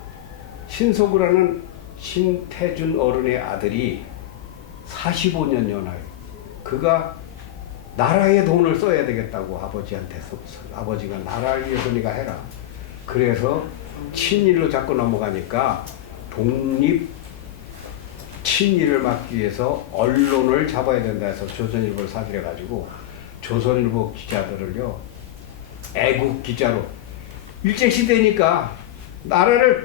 신소구라는 신태준 어른의 아들이 45년 연하에 그가 나라에 돈을 써야 되겠다고 아버지한테 아버지가 나라를 위해서 네가 해라. 그래서 친일로 자꾸 넘어가니까 독립 친일을 막기 위해서 언론을 잡아야 된다 해서 조선일보를 사들여 가지고 조선일보 기자들을요 애국 기자로 일제시대니까 나라를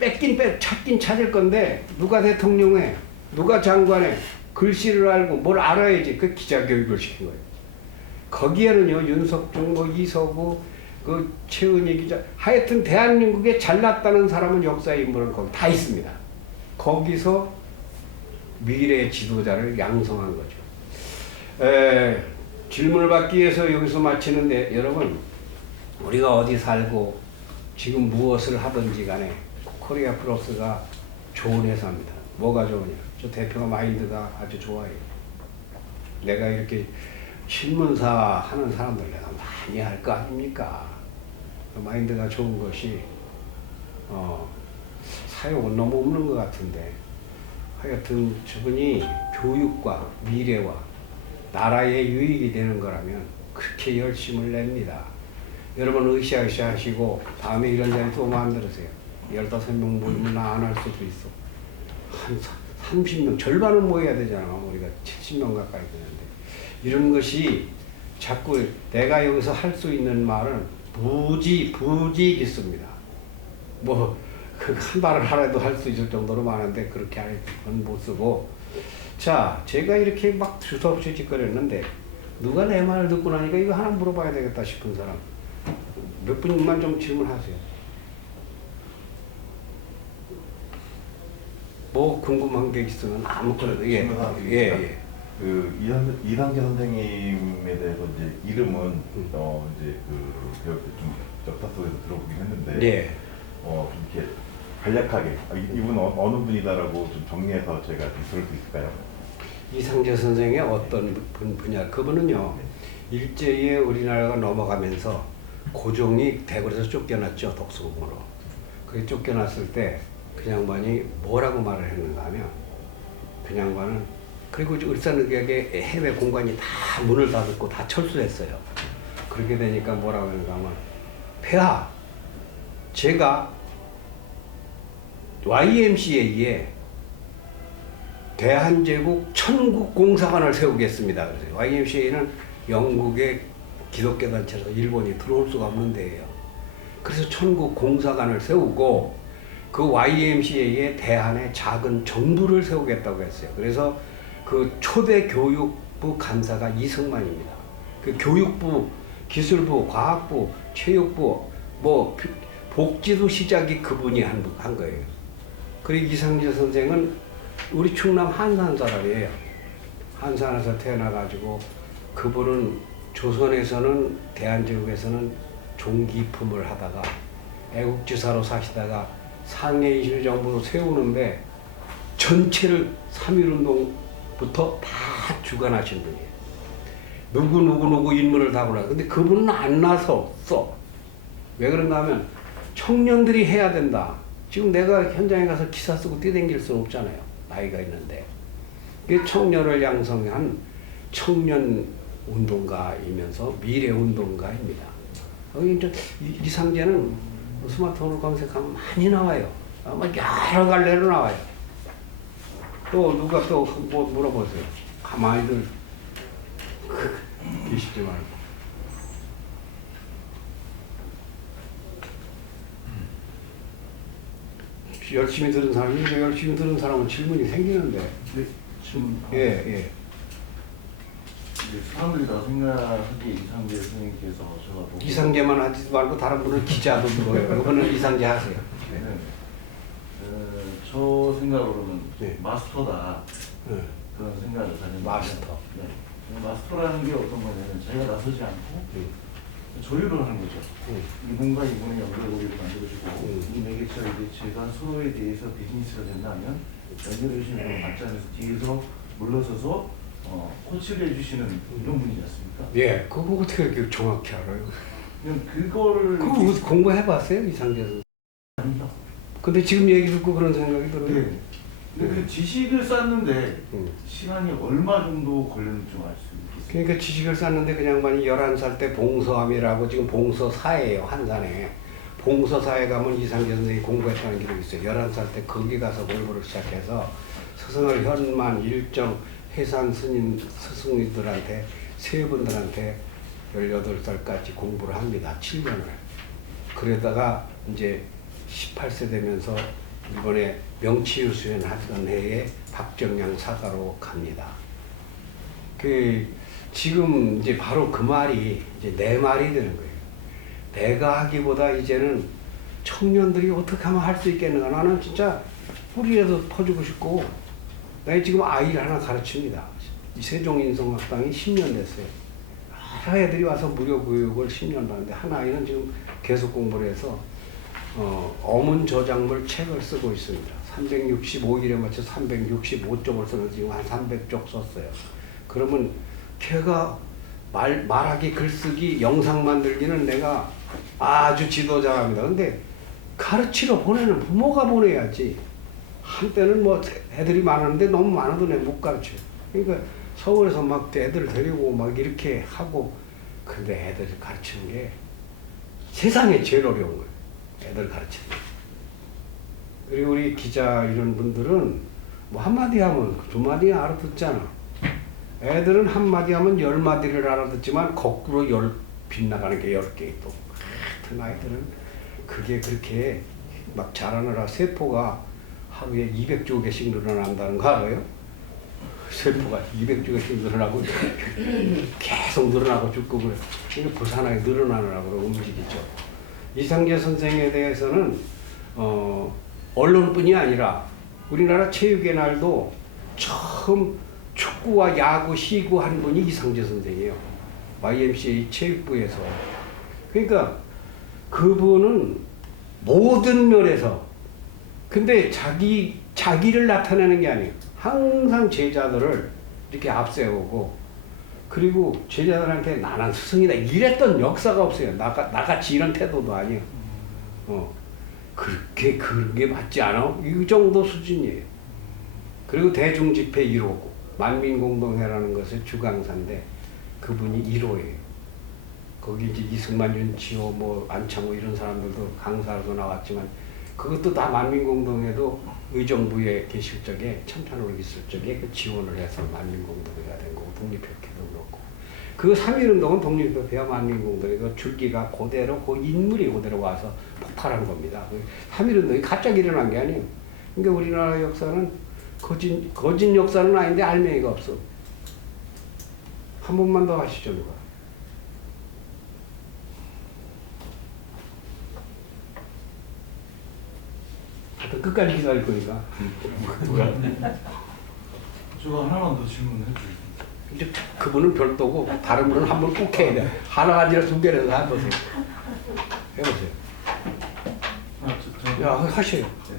찾긴 찾을 건데 누가 대통령해 누가 장관해 글씨를 알고 뭘 알아야지 그 기자 교육을 시킨 거예요. 거기에는요 윤석중 뭐 이서구 그 최은희 기자 하여튼 대한민국에 잘났다는 사람은 역사의 인물은 거기 다 있습니다. 거기서 미래의 지도자를 양성한 거죠. 질문을 받기 위해서 여기서 마치는데 여러분 우리가 어디 살고 지금 무엇을 하든지 간에 코리아 플러스가 좋은 회사입니다. 뭐가 좋으냐? 저 대표가 마인드가 아주 좋아요. 내가 이렇게 신문사 하는 사람들 내가 많이 할 거 아닙니까? 마인드가 좋은 것이 사용은 너무 없는 것 같은데 하여튼 저분이 교육과 미래와 나라의 유익이 되는 거라면 그렇게 열심을 냅니다. 여러분 으쌰으쌰 하시고 다음에 이런 자리 또 만들으세요. 15명 모이면 나 안 할 수도 있어. 한 30명 절반은 모여야 되잖아. 우리가 70명 가까이 되는데 이런 것이 자꾸 내가 여기서 할 수 있는 말은 부지 있습니다. 뭐 그 한 말을 하라도 할 수 있을 정도로 많은데 그렇게 할 건 못 쓰고 자 제가 이렇게 막 주저없이 짓거렸는데 누가 내 말을 듣고 나니까 이거 하나 물어봐야 되겠다 싶은 사람 몇 분만 좀 질문하세요. 뭐 궁금한 게 있으면 아무거나 예. 그 이상재 선생님에 대해서 이제 이름은 이제 그 배울 때 좀 역사 속에서 들어보긴 했는데 네. 좀 이렇게 간략하게 이분은 어느 분이다라고 좀 정리해서 저희가 좀 들을 수 있을까요? 이상재 선생의 어떤 분야, 그분은요, 일제히 우리나라가 넘어가면서 고종이 대궐에서 쫓겨났죠, 독수공으로. 그게 쫓겨났을 때 그 양반이 뭐라고 말을 했는가 하면, 그 양반은, 그리고 울산의학의 해외 공간이 다 문을 닫고 다 철수했어요. 그렇게 되니까 뭐라고 했는가 하면, 폐하, 제가 YMCA에 대한제국 천국공사관을 세우겠습니다. 그래서 YMCA는 영국의 기독교 단체라서 일본이 들어올 수가 없는 데예요. 그래서 천국공사관을 세우고 그 YMCA에 대한의 작은 정부를 세우겠다고 했어요. 그래서 그 초대 교육부 간사가 이승만입니다. 그 교육부, 기술부, 과학부, 체육부, 뭐 복지도 시작이 그분이 한 거예요. 그리고 이상재 선생은 우리 충남 한산 사람이에요. 한산에서 태어나가지고 그분은 조선에서는 대한제국에서는 종기품을 하다가 애국지사로 사시다가 상해인실정부로 세우는데 전체를 3.1운동부터 다 주관하신 분이에요. 누구 인물을 다 골라. 근데 그분은 안 나서 써. 왜 그런가 하면 청년들이 해야 된다. 지금 내가 현장에 가서 기사 쓰고 뛰댕길 수는 없잖아요. 나이가 있는데. 그게 청년을 양성한 청년 운동가이면서 미래 운동가입니다. 이제 이상재는 스마트폰으로 검색하면 많이 나와요. 막 여러 갈래로 나와요. 또 누가 또 뭐 물어보세요. 가만히들 계시지 말고. 열심히 들은 사람이 열심히 들은 사람은 질문이 생기는데. 네, 지금 예. 사람들이 다 생각하기에 이상재 선생님께서 제가 보고 이상재만 하지 말고 다른 분은 기자도 들어요. 이거는 이상재 하세요. 네. 저 생각으로는 네. 마스터다 네. 그런 생각을 가지고 마스터. 네. 마스터라는 게 어떤 거냐면 자기가 나서지 않고 조율을 하는 거죠. 이분과 이분의 연결고리를 만들어주고 이 매개체가 이제 제가 서로에 대해서 비즈니스가 된다면 연결해 주시는 분을 맞자면서 뒤에서 물러서서 코치를 해주시는 이런 분이지 않습니까? 예, 그거 어떻게 이렇게 정확히 알아요? 그냥 그거를 그거 공부해봤어요, 이상재 선생? 아니요. 근데 지금 얘기 듣고 그런 생각이 들어요. 네. 근데 그 지식을 쌓는데 음. 시간이 얼마 정도 걸렸는지 좀 알 수 있겠어요? 그러니까 지식을 쌓는데 그 양반이 11살 때 봉서함이라고 지금 봉서사예요, 한산에. 봉서사에 가면 이상재 선생이 공부했다는 기록이 있어요. 11살 때 거기 가서 공부를 시작해서 스승을 현만, 일정, 해산 스님, 스승님들한테, 세 분들한테 18살까지 공부를 합니다. 7년을. 그러다가 이제 18세 되면서 이번에 명치유수연 하던 해에 박정량 사가로 갑니다. 지금 이제 바로 그 말이 이제 내 말이 되는 거예요. 내가 하기보다 이제는 청년들이 어떻게 하면 할 수 있겠는가. 나는 진짜 뿌리라도 퍼주고 싶고, 내가 지금 아이를 하나 가르칩니다. 이 세종인성학당이 10년 됐어요. 여러 애들이 와서 무료 교육을 10년 받는데 한 아이는 지금 계속 공부를 해서 어문 저작물 책을 쓰고 있습니다. 365일에 맞춰 365쪽을 쓰면서 지금 한 300쪽 썼어요. 그러면 걔가 말하기, 글쓰기, 영상 만들기는 내가 아주 지도자입니다. 근데 가르치러 보내는 부모가 보내야지. 한때는 뭐 애들이 많았는데 너무 많아도 내가 못 가르쳐요. 그러니까 서울에서 막 애들 데리고 막 이렇게 하고, 근데 애들 가르치는 게 세상에 제일 어려운 거예요. 애들 가르치는 게. 그리고 우리 기자 이런 분들은 뭐 한마디 하면 두 마디 알아듣잖아. 애들은 한마디 하면 10마디를 알아듣지만 거꾸로 빗나가는 게 10개 또. 같은 아이들은 그게 그렇게 막 자라느라 세포가 하루에 200조 개씩 늘어난다는 거 알아요? 세포가 200조 개씩 늘어나고 계속 늘어나고 죽고 그래. 이게 불산하게 늘어나느라고 움직이죠. 이상재 선생에 대해서는 언론뿐이 아니라 우리나라 체육의 날도 처음 축구와 야구, 시구 한 분이 이상재 선생이에요. YMCA 체육부에서. 그러니까 그분은 모든 면에서 근데 자기를 나타내는 게 아니에요. 항상 제자들을 이렇게 앞세우고, 그리고 제자들한테 나는 스승이다 이랬던 역사가 없어요. 나같이 이런 태도도 아니에요. 그런 게 맞지 않아? 이 정도 수준이에요. 그리고 대중집회 1호고, 만민공동회라는 것의 주강사인데, 그분이 1호예요. 거기 이제 이승만, 윤치호, 뭐 안창호 이런 사람들도 강사로 나왔지만, 그것도 다 만민공동회도 의정부에 계실 적에, 청탄으로 있을 적에 그 지원을 해서 만민공동회가 된 거고, 독립협회도 그렇고. 그 3.1운동은 독립협회와 만민공동회 그 줄기가 그대로, 그 인물이 그대로 와서 폭발한 겁니다. 3.1운동이 갑자기 일어난 게 아니에요. 그러니까 우리나라 역사는 거짓 역사는 아닌데 알맹이가 없어. 한 번만 더 하시죠, 누가. 하여튼 끝까지 기다릴 거니까. 제가 하나만 더 질문해 주세요. 이제 그분은 별도고, 다른 분은 한 번 꼭 해야 돼. 하나가 아니라 2개라도 해보세요. 해보세요. 야, 하셔요. 네.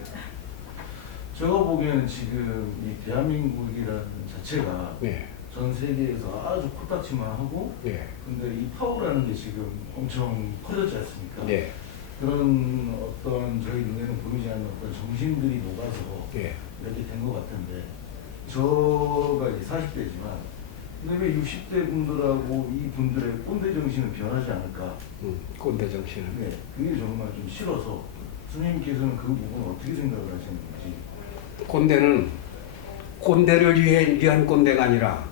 제가 보기에는 지금 이 대한민국이라는 자체가 네. 전 세계에서 아주 코딱지만 하고, 네. 근데 이 파워라는 게 지금 엄청 커졌지 않습니까? 네. 그런 어떤 저희 눈에는 보이지 않는 어떤 정신들이 녹아서 네. 이렇게 된 것 같은데, 저가 이제 40대지만 근데 왜 60대 분들하고 이 분들의 꼰대 정신은 변하지 않을까? 꼰대 정신은. 네, 그게 정말 좀 싫어서 스님께서는 그 부분을 어떻게 생각을 하시는 건지. 꼰대는 꼰대를 위한 꼰대가 아니라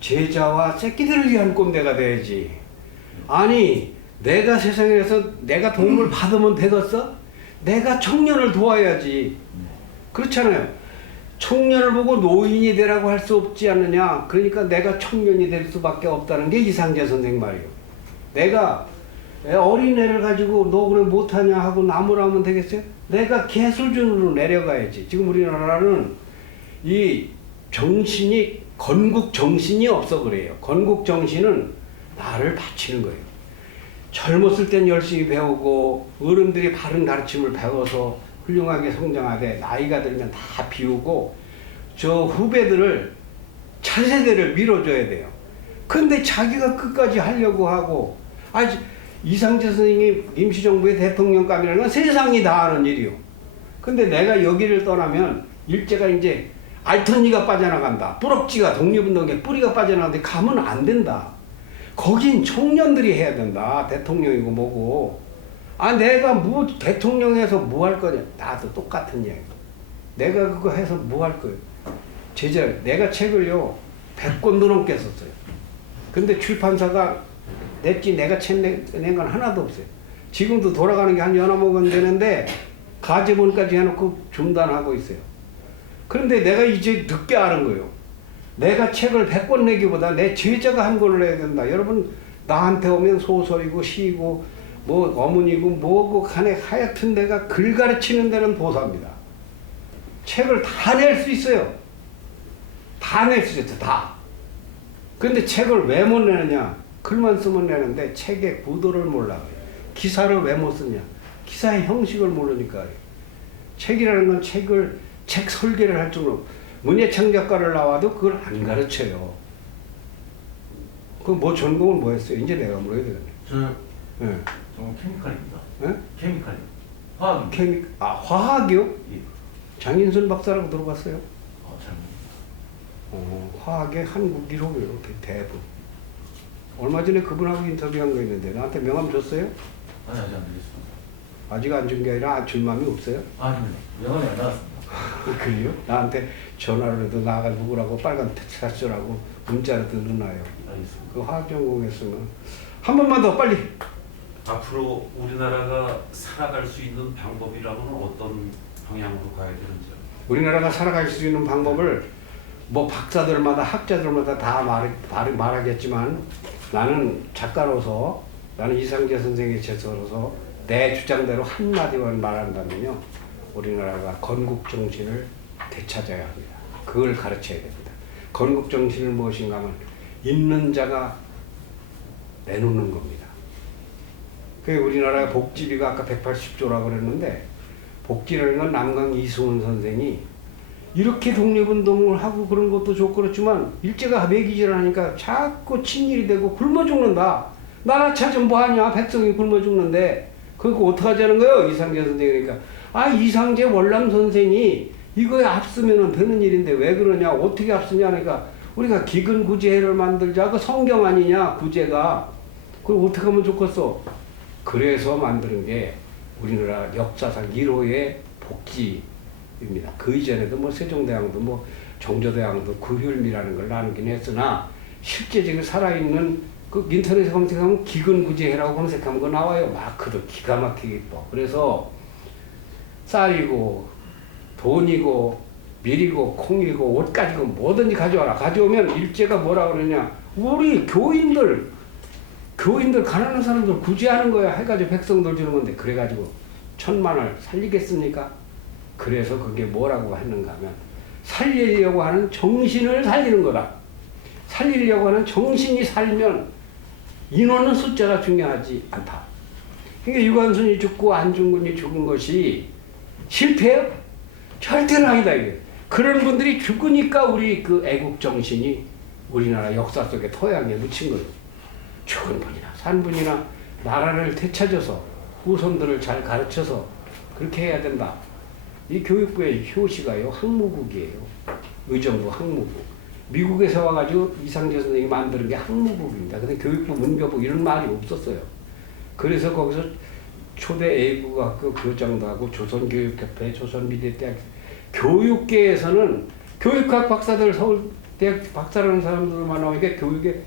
제자와 새끼들을 위한 꼰대가 돼야지. 아니, 내가 세상에서 내가 도움을 받으면 되겠어? 내가 청년을 도와야지. 그렇잖아요. 청년을 보고 노인이 되라고 할 수 없지 않느냐. 그러니까 내가 청년이 될 수밖에 없다는 게 이상재 선생 말이에요. 내가 어린애를 가지고 너 그래 못하냐 하고 나무라면 되겠어요? 내가 걔 수준으로 내려가야지. 지금 우리나라는 이 정신이, 건국 정신이 없어 그래요. 건국 정신은 나를 바치는 거예요. 젊었을 땐 열심히 배우고 어른들이 바른 가르침을 배워서 훌륭하게 성장하되, 나이가 들면 다 비우고 저 후배들을, 차세대를 밀어줘야 돼요. 근데 자기가 끝까지 하려고 하고, 이상재 선생님 임시정부의 대통령감이라는 건 세상이 다 하는 일이요. 근데 내가 여기를 떠나면 일제가 이제 알턴니가 빠져나간다. 뿌럭지가 독립운동의 뿌리가 빠져나가는데 가면 안 된다. 거긴 청년들이 해야 된다. 대통령이고 뭐고. 내가 뭐 대통령에서 뭐 할 거냐. 나도 똑같은 이야기. 내가 그거 해서 뭐 할 거예요. 내가 책을요 100권도 넘게 썼어요. 근데 출판사가 냈지 내가 책 낸 건 하나도 없어요. 지금도 돌아가는 게 한 연화목 원 되는데 가제본까지 해놓고 중단하고 있어요. 그런데 내가 이제 늦게 아는 거예요. 내가 책을 100권 내기보다 내 제자가 한 권을 내야 된다. 여러분, 나한테 오면 소설이고 시고 뭐 어문이고 뭐고 간에 하여튼 내가 글 가르치는 데는 보사입니다. 책을 다 낼 수 있어요. 다 낼 수 있어요. 다. 근데 책을 왜 못 내느냐. 글만 쓰면 내는데 책의 구도를 몰라요. 기사를 왜 못 쓰냐. 기사의 형식을 모르니까. 책이라는 건 책 설계를 할 줄 모르고, 문예창 작가를 나와도 그걸 안 가르쳐요. 그 뭐 전공은 뭐 했어요? 이제 내가 물어야 되겠네. 저는 네. 케미칼입니다. 네? 케미칼. 화학. 화학이요? 예. 장인순 박사라고 들어봤어요? 잘 모릅니다. 화학의 한국 1호 이렇게 대부. 얼마 전에 그분하고 인터뷰한 거 있는데 나한테 명함 줬어요? 아니, 아직 안 되겠습니다. 아직 안 준 게 아니라 줄 마음이 없어요? 아닙니다. 명함이 안 나왔습니다. 그래요? 나한테 전화를 해도 나가 누구라고 빨간 택시라고 문자라도 넣어놔요. 알겠습니다. 그 화학 전공했으면 한 번만 더 빨리. 앞으로 우리나라가 살아갈 수 있는 방법이라면 어떤 방향으로 가야 되는지요? 우리나라가 살아갈 수 있는 방법을 뭐 박사들마다 학자들마다 다 말하겠지만, 나는 작가로서, 나는 이상재 선생의 제서로서 내 주장대로 한마디만 말한다면요, 우리나라가 건국 정신을 되찾아야 합니다. 그걸 가르쳐야 됩니다. 건국 정신은 무엇인가 하면 있는 자가 내놓는 겁니다. 그 우리나라의 복지비가 아까 180조라고 그랬는데, 복지라는 건 남강 이승훈 선생이 이렇게 독립운동을 하고 그런 것도 좋고 그렇지만 일제가 매기질 하니까 자꾸 친일이 되고 굶어 죽는다. 나라 찾으면 뭐하냐. 백성이 굶어 죽는데 그거 어떡하자는 거예요. 이상재 선생이. 그러니까 이상재 월남 선생이 이거에 앞서면 되는 일인데 왜 그러냐. 어떻게 앞서냐 하니까 우리가 기근구제를 만들자. 그 성경 아니냐 구제가. 그걸 어떻게 하면 좋겠어. 그래서 만드는 게 우리나라 역사상 1호의 복지입니다. 그 이전에도 뭐 세종대왕도 뭐 정조대왕도 구휼미라는 걸 나누긴 했으나 실제 지금 살아있는 그 인터넷에 검색하면 기근구제해라고 검색하면 그거 나와요. 마크도 기가 막히게 이뻐. 그래서 쌀이고 돈이고 밀이고 콩이고 옷가지고 뭐든지 가져와라. 가져오면 일제가 뭐라 그러냐. 우리 교인들 가난한 사람들 구제하는 거야. 해가지고 백성들 주는 건데 그래가지고 1000만을 살리겠습니까? 그래서 그게 뭐라고 했는가 하면 살리려고 하는 정신을 살리는 거다. 살리려고 하는 정신이 살면 인원은 숫자가 중요하지 않다. 그러니까 유관순이 죽고 안중근이 죽은 것이 실패예요? 절대로 아니다. 이게. 그런 분들이 죽으니까 우리 그 애국 정신이 우리나라 역사 속에 토양에 묻힌 거예요. 죽은 분이나 산 분이나 나라를 되찾아서 후손들을 잘 가르쳐서 그렇게 해야 된다. 이 교육부의 효시가요 항무국이에요. 의정부 항무국. 미국에서 와가지고 이상재 선생님이 만드는 게 항무국입니다. 근데 교육부 문교부 이런 말이 없었어요. 그래서 거기서 초대 애국학교 교장도 하고 조선교육협회, 조선미래대학 교육계에서는 교육학 박사들 서울대학 박사라는 사람들만 나오니까 교육에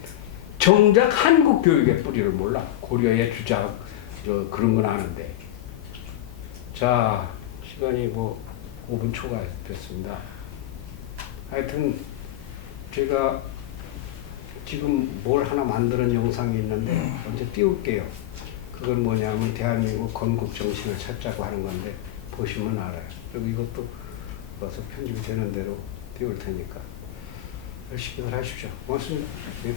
정작 한국 교육의 뿌리를 몰라. 고려의 주작 그런 건 아는데. 자, 시간이 뭐 5분 초과됐습니다. 하여튼 제가 지금 뭘 하나 만드는 영상이 있는데 먼저 띄울게요. 그건 뭐냐면 대한민국 건국 정신을 찾자고 하는 건데 보시면 알아요. 그리고 이것도 와서 편집이 되는 대로 띄울 테니까 열심히 하십시오. 고맙습니다. 네.